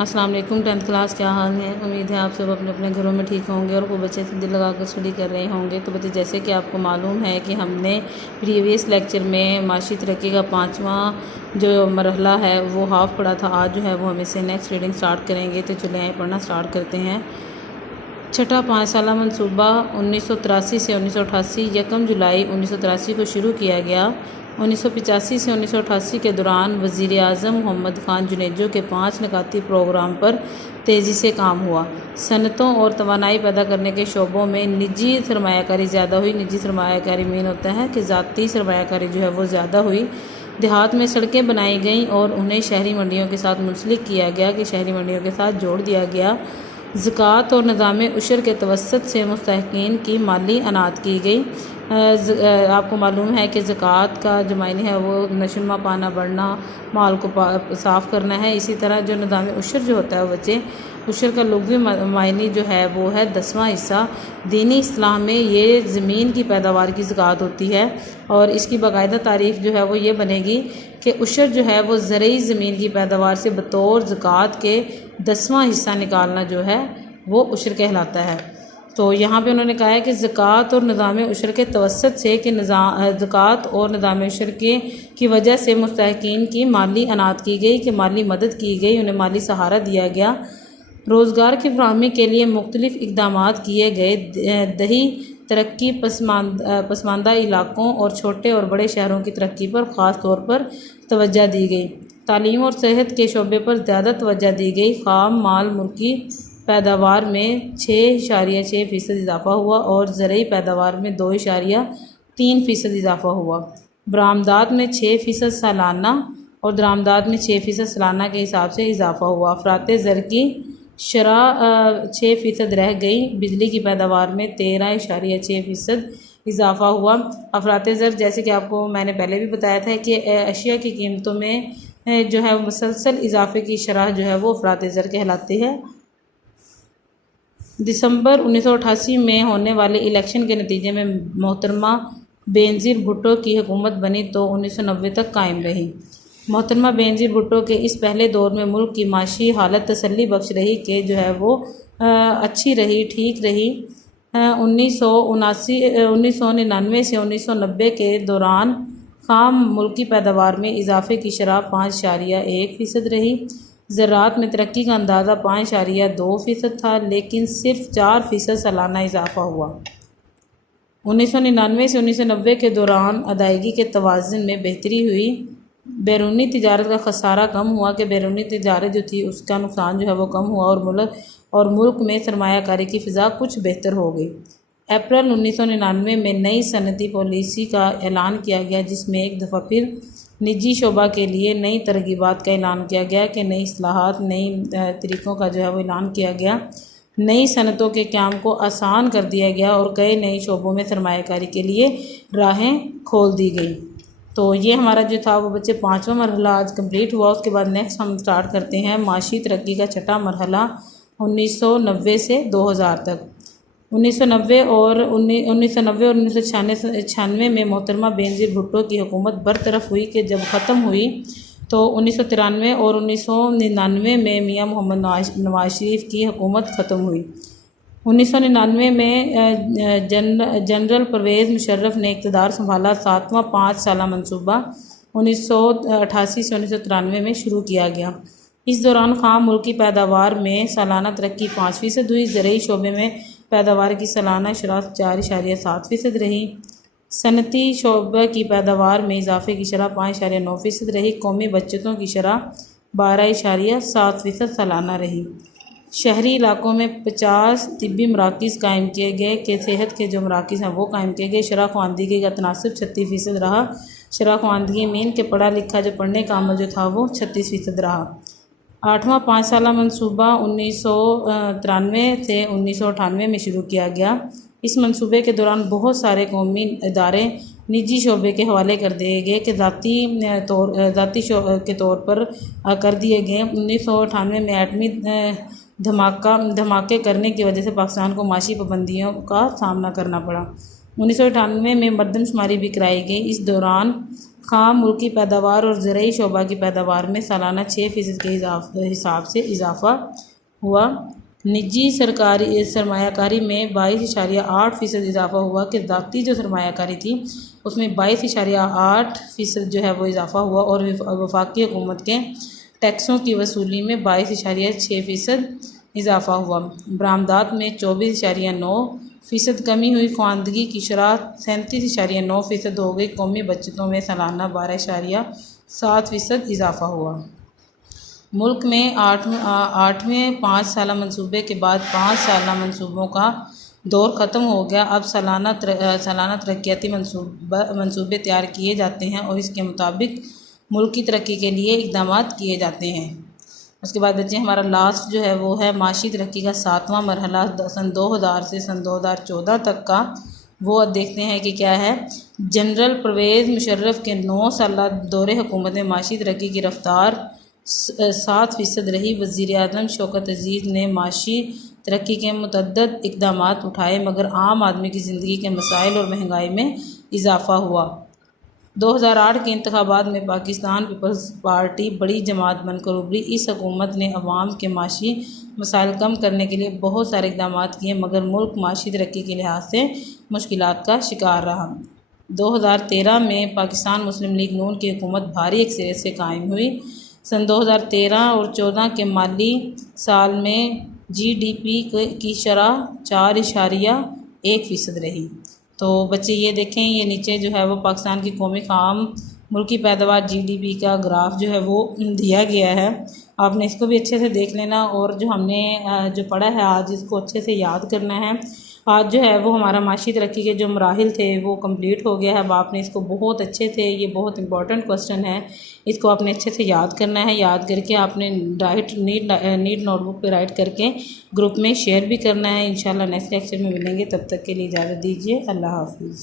अस्सलाम वालेकुम। 10th class क्या हाल है। उम्मीद है आप सब अपने अपने घरों में ठीक होंगे और वो बच्चे से दिल लगा कर स्टडी कर रहे होंगे। तो बच्चे, जैसे कि आपको मालूम है कि हमने प्रीवियस लेक्चर में माशी तरक्की का 5वां जो मरहला है वो हाफ़ पढ़ा था। आज जो है वो हम इससे नेक्स्ट रीडिंग स्टार्ट करेंगे। तो चले आए पढ़ना स्टार्ट करते हैं। छठा 5 साला मनसूबा 1983 से 1988 1 जुलाई 1983 को शुरू किया गया। 1985 से 1988 के दौरान वज़ीर आज़म मोहम्मद ख़ान जुनेजो के 5 निकाती प्रोग्राम पर तेज़ी से काम हुआ। सनतों और तवानाई पैदा करने के शोबों में निजी सरमायाकारी ज़्यादा हुई। निजी सरमायाकारी मीन होता है कि ज़ाती सरमायाकारी जो है वो ज़्यादा हुई। देहात में सड़कें बनाई गईं और उन्हें शहरी मंडियों के साथ मुंसलिक किया गया कि शहरी मंडियों के साथ जोड़ दिया गया। ज़कात और निज़ाम उशर के तवस्सुत से मुस्तहिक़ीन की माली अनात की गई। आपको मालूम है कि ज़कात का जो मायने है वो नशुमा पाना, बढ़ना, माल को साफ़ करना है। इसी तरह जो निज़ाम उशर जो होता है बच्चे, उशर का लुग़वी मायने जो है वो है 10वां हिस्सा। दीनी इस्लाम में ये ज़मीन की पैदावार की ज़कात होती है और इसकी बाकायदा तारीफ़ जो है वो ये बनेगी कि उशर जो है वो ज़रई ज़मीन की पैदावार से बतौर ज़कात के 10वां हिस्सा निकालना जो है वो उशर कहलाता है। तो यहाँ पे उन्होंने कहा है कि ज़कात और निज़ाम उशर के तवस्सुत से कि ज़कात और निज़ाम उशर की वजह से मुस्तहिक़ीन की माली अनात की गई, कि माली मदद की गई, उन्हें माली सहारा दिया गया। रोज़गार की फराहमी के लिए मुख्तलिफ़ इक़दामात किए गए। दही तरक्की पसमानदा इलाक़ों और छोटे और बड़े शहरों की तरक्की पर ख़ास तौर पर तवज्जो दी गई। तालीम और सेहत के शोबे पर ज़्यादा तवज्जो दी गई। ख़ाम माल मुल्की पैदावार में 6.6% इजाफ़ा हुआ और ज़रई पैदावार में 2.3% इजाफ़ा हुआ। बरामदात में 6% सालाना और दरामदात में 6% सालाना के हिसाब से इजाफ़ा हुआ। अफरात ज़र की शरह 6% रह गई। बिजली की पैदावार में 13.6% इजाफ़ा हुआ। अफरात ज़र, जैसे कि आपको मैंने पहले भी बताया था कि अशिया की कीमतों में जो है मुसलसल इजाफ़े की शरह जो है वो अफरात ज़र कहलाती है। दिसंबर 1988 में होने वाले इलेक्शन के नतीजे में मोहतरमा बेनज़ीर भुट्टो की हुकूमत बनी तो 1990 तक कायम रही। मोहतरमा बेनज़ीर भुट्टो के इस पहले दौर में मुल्क की माशी हालत तसल्ली बख्श रही कि जो है वो अच्छी रही, ठीक रही। 1999 से 1990 के दौरान खाम मुल्की पैदावार में इजाफे की शरह 5.1% रही। ज़राअत में तरक्की का अंदाज़ा 5.2% था, लेकिन सिर्फ 4% सालाना इजाफ़ा हुआ। 1999 से 1990 के दौरान अदायगी के तवाज़ुन में बेहतरी हुई। बैरूनी तिजारत का खसारा कम हुआ कि बैरूनी तिजारत जो थी उसका नुकसान जो है वो कम हुआ और मुल्क में सरमायाकारी की फ़िज़ा कुछ बेहतर हो गई। अप्रैल 1999 में नई सनती पॉलिसी का ऐलान किया गया, जिसमें एक दफ़ा फिर निजी शोबा के लिए नई तरगीबात का ऐलान किया गया कि नई इस्लाहात, नई तरीक़ों का जो है वो ऐलान किया गया। नई सनतों के क़याम को आसान कर दिया गया और कई नए शोबों में सरमायाकारी के लिए राहें खोल दी गई। तो ये हमारा जो था वो बच्चे 5वां मरहला आज कंप्लीट हुआ। उसके बाद नेक्स्ट हम स्टार्ट करते हैं माशी तरक्की का 6ठा मरहला 1990 से 2000 तक। 1990 और 1996 में मोहतरमा बेनज़ीर भुट्टो की हुकूमत बरतरफ हुई कि जब ख़त्म हुई तो 1993 और 1999 में मियाँ मोहम्मद नवाज शरीफ की हुकूमत ख़त्म हुई। 1999 में जनरल परवेज़ मुशर्रफ ने इक़्तिदार संभाला। 7वां 5 साला मनसूबा 1988 से 1993 में शुरू किया गया। इस दौरान खाम मुल्की पैदावार में सालाना तरक्की 5% हुई। ज़रई शोबे में पैदावार की सालाना शरह 4.7% रही। सनती शोबे की पैदावार में इजाफे की शरह 5.9% रही। कौमी बचतों की शरह 12.7% सालाना रही। शहरी इलाकों में 50 तिब्बी मराकज़ कायम किए गए कि सेहत के जो मराकज़ हैं वो कायम किए गए। शरह ख़वानदगी का तनासब 36% रहा। शरह ख़वानदगी मीन के पढ़ा लिखा जो पढ़ने का अमल जो था वो 36% रहा। 8वां 5 साला मनसूबा 1993 से 1998 में शुरू किया गया। इस मनसूबे के दौरान बहुत सारे कौमी इदारे निजी शोबे के हवाले कर दिए गए कि ज़ाती के तौर पर कर दिए गए। 1998 में एटमी धमाके करने की वजह से पाकिस्तान को माशी पाबंदियों का सामना करना पड़ा। 1998 में मरदमशुमारी भी कराई गई। इस दौरान खाम मुल्की पैदावार और ज़रई शोबा की पैदावार में सालाना 6% के हिसाब से इजाफ़ा हुआ। निजी सरकारी सरमायाकारी में 22.8% इजाफ़ा हुआ कि ज़ाती जो सरमायाकारी थी उसमें 22.8% जो है वो इजाफ़ा हुआ और वफाकी हुकूमत के टैक्सों की वसूली में 22.6% इजाफ़ा हुआ। बरामदात में 24.9% कमी हुई। ख्वानदगी की शरह 37.9% हो गई। कौमी बचतों में सालाना 12.7% इजाफ़ा हुआ। मुल्क में आठवें 5 साला मनसूबे के बाद 5 साला मनसूबों का दौर ख़त्म हो गया। अब सालाना तरक्याती मनसूबे तैयार किए जाते हैं और इसके मुताबिक मुल्क की तरक्की के लिए इक़दाम किए जाते हैं। उसके बाद बच्चे हमारा लास्ट जो है वो है माशी तरक्की का 7वां मरहला सन 2000 से सन 2014 तक का। वो देखते हैं कि क्या है। जनरल परवेज़ मुशर्रफ के 9 साला दौरे हुकूमत में माशी तरक्की की रफ्तार 7% रही। वज़ीर आज़म शौकत अज़ीज़ ने माशी तरक्की के मुतअद्दिद इक़दाम उठाए मगर आम आदमी की ज़िंदगी के मसाइल और महंगाई में इजाफ़ा हुआ। 2008 के इंतखाबात में पाकिस्तान पीपल्स पार्टी बड़ी जमात बनकर उभरी। इस हुकूमत ने अवाम के माशी मसाइल कम करने के लिए बहुत सारे इक़दाम किए मगर मुल्क माशी तरक्की के लिहाज से मुश्किलात का शिकार रहा। 2013 में पाकिस्तान मुस्लिम लीग नून की हुकूमत भारी अक्सरियत से कायम हुई। सन 2013 और 14 के माली साल में GDP की शरह 4.1% रही। तो बच्चे ये देखें, ये नीचे जो है वो पाकिस्तान की कौमी खाम मुल्की पैदावार GDP का ग्राफ जो है वो दिया गया है। आपने इसको भी अच्छे से देख लेना और जो हमने जो पढ़ा है आज इसको अच्छे से याद करना है। आज जो है वो हमारा माशी तरक्की के जो मराहिल थे वो कंप्लीट हो गया है। अब आपने इसको बहुत अच्छे से, ये बहुत इंपॉर्टेंट क्वेश्चन है, इसको आपने अच्छे से याद करना है। याद करके आपने नीट नोटबुक पे राइट करके ग्रुप में शेयर भी करना है। इंशाल्लाह नेक्स्ट लेक्चर में मिलेंगे, तब तक के लिए इजाज़त दीजिए। अल्लाह हाफिज़।